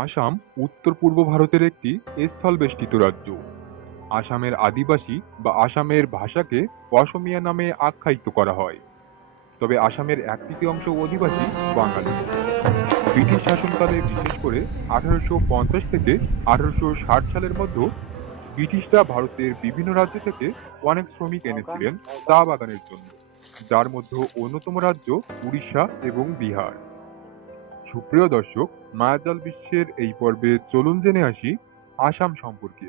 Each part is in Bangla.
আসাম উত্তর পূর্ব ভারতের একটি স্থলবেষ্টিত রাজ্য। আসামের আদিবাসী বা আসামের ভাষাকে অসমিয়া নামে আখ্যায়িত করা হয়। তবে আসামের এক তৃতীয়াংশ অধিবাসী বাঙালি। ব্রিটিশ শাসনকালে বিশেষ করে আঠারোশো পঞ্চাশ থেকে আঠারোশো ষাট সালের মধ্যে ব্রিটিশরা ভারতের বিভিন্ন রাজ্য থেকে অনেক শ্রমিক এনেছিলেন চা বাগানের জন্য, যার মধ্যে অন্যতম রাজ্য উড়িষ্যা এবং বিহার। সুপ্রিয় দর্শক, মায়াজাল বিশ্বের এই পর্বে চলুন জেনে আসি আসাম সম্পর্কে।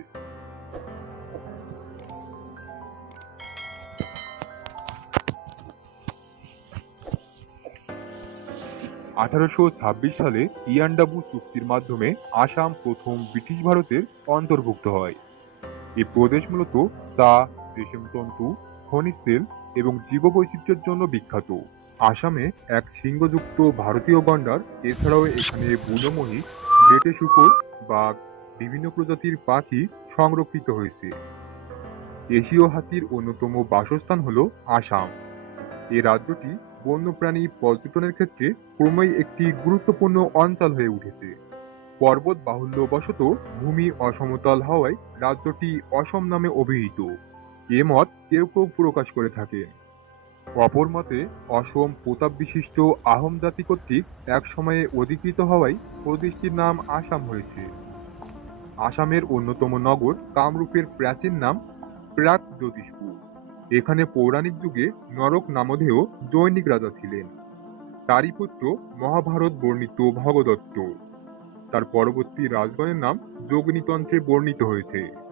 আঠারোশো ছাব্বিশ সালে ইয়ান্ডাবু চুক্তির মাধ্যমে আসাম প্রথম ব্রিটিশ ভারতের অন্তর্ভুক্ত হয়। এই প্রদেশ মূলত চা, রেশম তন্তু, খনিজ তেল এবং জীববৈচিত্র্যের জন্য বিখ্যাত। আসামে এক শৃঙ্গযুক্ত ভারতীয় গন্ডার, এছাড়াও এখানে বুনো মহিষ বেটে শুকর বাঘ বিভিন্ন প্রজাতির পাখি সংরক্ষিত হয়েছে। এশীয় হাতির অন্যতম বাসস্থান হল আসাম। এ রাজ্যটি বন্যপ্রাণী পর্যটনের ক্ষেত্রে ক্রমেই একটি গুরুত্বপূর্ণ অঞ্চল হয়ে উঠেছে। পর্বত বাহুল্য বশত ভূমি অসমতল হওয়ায় রাজ্যটি অসম নামে অভিহিত। এ মত কেউ কেউ প্রকাশ করে থাকেন। অপর মতে, অসম প্রতাপ বিশিষ্ট আহোম জাতি কর্তৃক এক সময়ে অধিকৃত হওয়ায় প্রদেশটির নাম আসাম হয়েছে। আসামের অন্যতম নগর কামরূপের প্রাচীন নাম প্রাক জ্যোতিষপুর এখানে পৌরাণিক যুগে নরক নামধেয় জৈনিক রাজা ছিলেন। তারই পুত্র মহাভারত বর্ণিত ভগদত্ত। তার পরবর্তী রাজগণের নাম যোগনীতন্ত্রে বর্ণিত হয়েছে।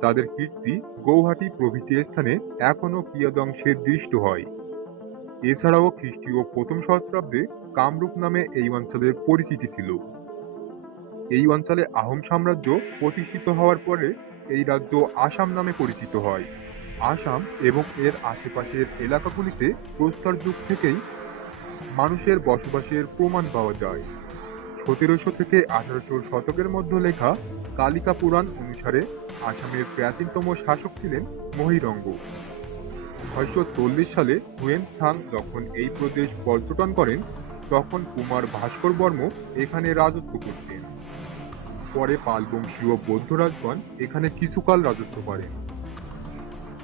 তাদের কীর্তি গৌহাটি প্রভৃতি স্থানে এখনও কিয়দংশে দৃষ্ট হয়। এছাড়াও খ্রিস্টীয় প্রথম সহস্রাব্দে কামরূপ নামে এই অঞ্চলের পরিচিতি ছিল। এই অঞ্চলে আহোম সাম্রাজ্য প্রতিষ্ঠিত হওয়ার পরে এই রাজ্য আসাম নামে পরিচিত হয়। আসাম এবং এর আশেপাশের এলাকাগুলিতে প্রস্তর যুগ থেকেই মানুষের বসবাসের প্রমাণ পাওয়া যায়। সতেরোশো থেকে আঠারোশো শতকের মধ্যে লেখা কালিকা পুরাণ অনুসারে আসামের প্রাচীনতম শাসক ছিলেন মহিরঙ্গ। ছয়শো চল্লিশ সালে হুয়েন সাং যখন এই প্রদেশ পর্যটন করেন, তখন কুমার ভাস্কর বর্ম এখানে রাজত্ব করতেন। পরে পালবংশীয় বৌদ্ধ রাজগণ এখানে কিছুকাল রাজত্ব করেন।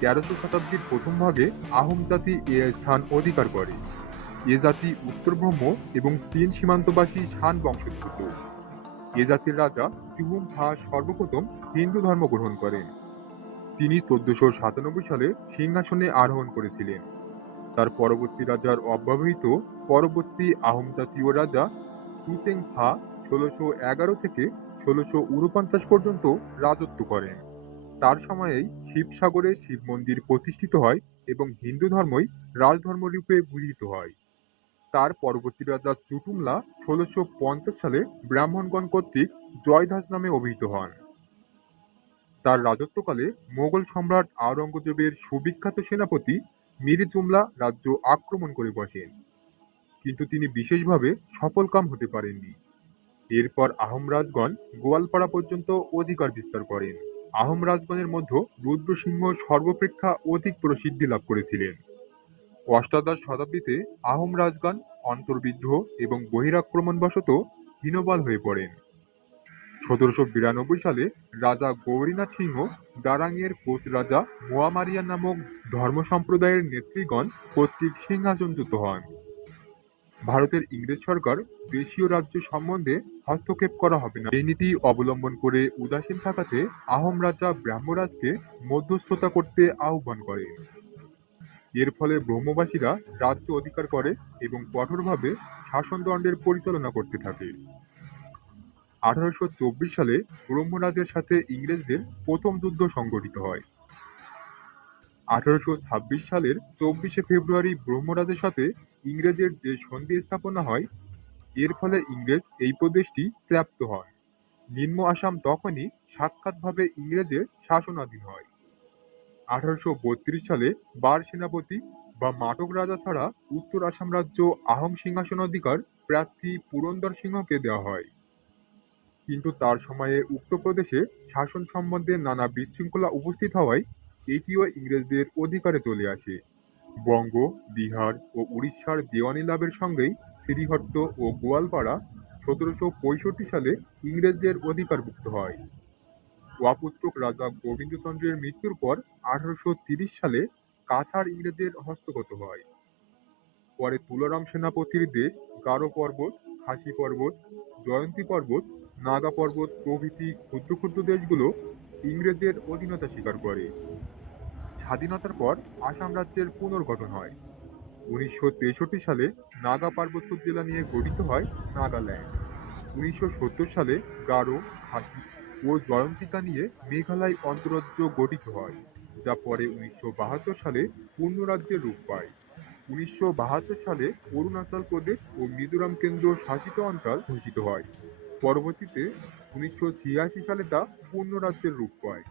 তেরোশো শতাব্দীর প্রথম ভাগে আহোম জাতি এ স্থান অধিকার করে। এ জাতি উত্তর ব্রহ্ম এবং চীন সীমান্তবাসী শান বংশোদ্ভূত। এ জাতির রাজা চুহুম হা সর্বপ্রথম হিন্দু ধর্ম গ্রহণ করেন। তিনি চোদ্দশো সাতানব্বই সালে সিংহাসনে আরোহণ করেছিলেন। তার পরবর্তী রাজার অব্যবহৃত পরবর্তী আহোম জাতীয় রাজা চুচেং ফা ষোলোশো এগারো থেকে ষোলোশো উনপঞ্চাশ পর্যন্ত রাজত্ব করেন। তার সময়েই শিবসাগরে শিব মন্দির প্রতিষ্ঠিত হয় এবং হিন্দু ধর্মই রাজধর্ম রূপে গৃহীত হয়। তার পরবর্তী রাজা চুটুমলা ষোলোশো পঞ্চাশ সালে ব্রাহ্মণগণ কর্তৃক জয়দাস নামে অভিহিত হন। তার রাজত্বকালে মোগল সম্রাট আওরঙ্গজেবের সুবিখ্যাত সেনাপতি মীর জুমলা রাজ্য আক্রমণ করে বসেন। কিন্তু তিনি বিশেষভাবে সফলকাম হতে পারেননি। এরপর আহোম রাজগণ গোয়ালপাড়া পর্যন্ত অধিকার বিস্তার করেন। আহোম রাজগণের মধ্যে রুদ্রসিংহ সর্বপেক্ষা অধিক প্রসিদ্ধি লাভ করেছিলেন। অষ্টাদশ শতাব্দীতে আহোম রাজগণ অন্তর্বিদ্ধ এবং বহিরাক্রমণবশত হীনবল হয়ে পড়েন। সতেরোশো বিরানব্বই সালে রাজা গৌরীনাথ সিংহ দারাঙের কোচ রাজা মোয়ামারিয়া নামক ধর্ম সম্প্রদায়ের নেতৃগণ কর্তৃক সিংহাসনচ্যুত হন। ভারতের ইংরেজ সরকার দেশীয় রাজ্য সম্বন্ধে হস্তক্ষেপ করা হবে না। এই নীতি অবলম্বন করে উদাসীন থাকাতে আহোম রাজা ব্রাহ্মরাজকে মধ্যস্থতা করতে আহ্বান করে এর ফলে ব্রহ্মবাসীরা রাজ্য অধিকার করে এবং কঠোরভাবে শাসনদণ্ডের পরিচালনা করতে থাকে। আঠারোশো চব্বিশ সালে ব্রহ্মরাজের সাথে ইংরেজদের প্রথম যুদ্ধ সংঘটিত হয়। আঠারোশো ছাব্বিশ সালের চব্বিশে ফেব্রুয়ারি ব্রহ্মরাজের সাথে ইংরেজের যে সন্ধি স্থাপনা হয়, এর ফলে ইংরেজ এই প্রদেশটি প্রাপ্ত হয়। নিম্ন আসাম তখনই সাক্ষাৎভাবে ইংরেজের শাসনাধীন হয়। আঠারোশো বত্রিশ সালে বার সেনাপতি বা মাটক রাজা ছাড়া উত্তর আসাম রাজ্য আহোম সিংহাসন অধিকার প্রার্থী পুরন্দর সিংহকে দেওয়া হয়। কিন্তু তার সময়ে উক্ত প্রদেশে শাসন সম্বন্ধে নানা বিশৃঙ্খলা উপস্থিত হওয়ায় এটিও ইংরেজদের অধিকারে চলে আসে। বঙ্গ, বিহার ও উড়িষ্যার দেওয়ানি লাভের সঙ্গেই শ্রীহট্ট ও গোয়ালপাড়া সতেরোশো পঁয়ষট্টি সালে ইংরেজদের অধিকারভুক্ত হয়। ওয়াপুত্রক রাজা গোবিন্দচন্দ্রের মৃত্যুর পর আঠারোশো তিরিশ সালে কাছাড় ইংরেজের হস্তগত হয়। পরে তুলারাম সেনাপতির দেশ, গারো পর্বত খাসি পর্বত, জয়ন্তী পর্বত, নাগা পর্বত প্রভৃতি ক্ষুদ্র ক্ষুদ্র দেশগুলো ইংরেজের অধীনতা স্বীকার করে। স্বাধীনতার পর আসাম রাজ্যের পুনর্গঠন হয়। উনিশশো তেষট্টি সালে নাগা পার্বত্য জেলা নিয়ে গঠিত হয় নাগাল্যান্ড। উনিশশো সত্তর সালে গারো খাসি ও জয়ন্তিকা নিয়ে মেঘালয় অন্তরাজ্য গঠিত হয়, যা পরে উনিশশো বাহাত্তর সালে পূর্ণ রাজ্যের রূপ পায়। উনিশশো বাহাত্তর সালে অরুণাচল প্রদেশ ও মিজোরাম কেন্দ্র শাসিত অঞ্চল ঘোষিত হয়। পরবর্তীতে উনিশশো ছিয়াশি সালে তা পূর্ণ রাজ্যের রূপ পায়।